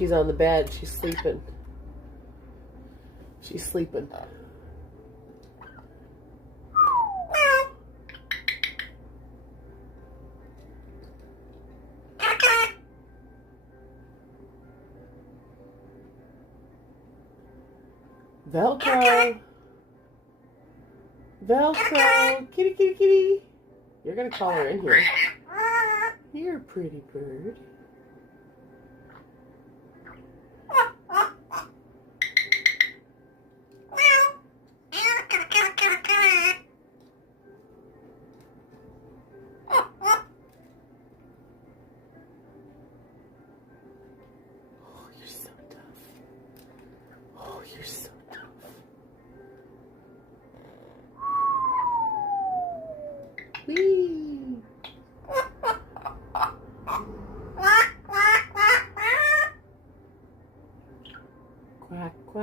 She's on the bed. She's sleeping. She's sleeping. Velcro. Velcro. Kitty, kitty, kitty. You're going to call her in here. You're a pretty bird. Oh, you're so tough. Oh, you're so tough. Whee! Quack, quack.